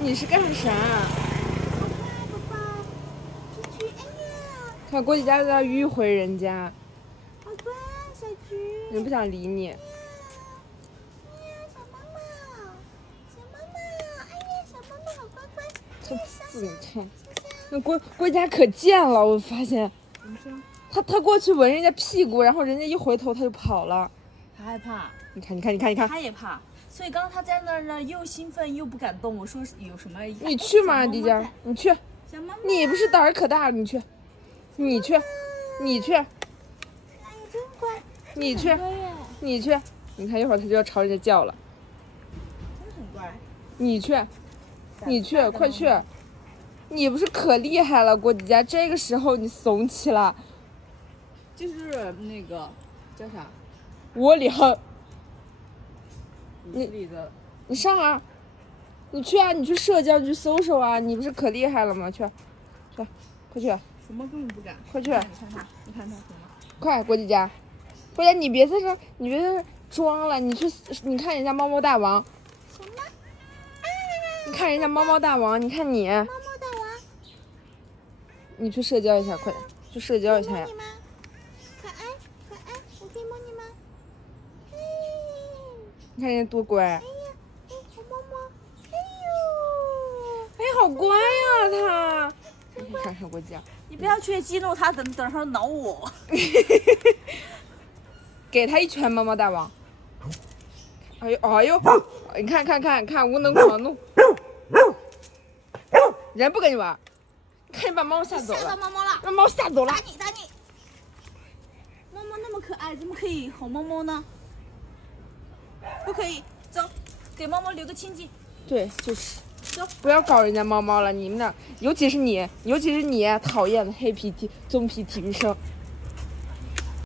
你是干啥？宝宝，菊菊，哎呀，看郭姐家在那迂回人家，好乖，小菊。人不想理你。哎呀，小猫猫，小猫猫，哎呀，小猫猫好乖乖。你看，那郭家可贱了，我发现。怎么说？他过去闻人家屁股，然后人家一回头他就跑了。他害怕。你看。他也怕。所以刚刚他在那儿呢，又兴奋又不敢动。我说有什么？你去嘛，迪迦，你去。小猫猫，你不是胆儿可大了，你去。你去。哎呀，真乖。你去。你看一会儿他就要朝人家叫了。真的很乖。你去，快去。你不是可厉害了，郭迪迦，这个时候你怂起了。就是那个叫啥？我俩。你上啊！你去啊！你去社交，你去搜搜啊！你不是可厉害了吗？去，快去！什么根本不敢。快去！你看他什么？快，郭姐姐，郭姐，你别在这装了，你去，你看人家猫猫大王。什么？你看人家猫猫大王，你看你。猫猫大王。你去社交一下，快点，去社交一下呀！可爱，我可以摸你吗？你看人家多乖。哎呀，好摸摸。哎呦，哎，好乖呀，他。你看郭姐，你不要去激怒他，等会儿挠我。给他一拳，猫猫大王。哎呦，你看，无能狂怒。人不跟你玩，看你把猫吓走了。吓到猫猫了，让猫吓走了。打你！猫猫那么可爱，怎么可以吼猫猫呢？不可以，走，给猫猫留个清静。对，就是。走，不要搞人家猫猫了，你们俩，尤其是你讨厌的黑皮棕皮体育生。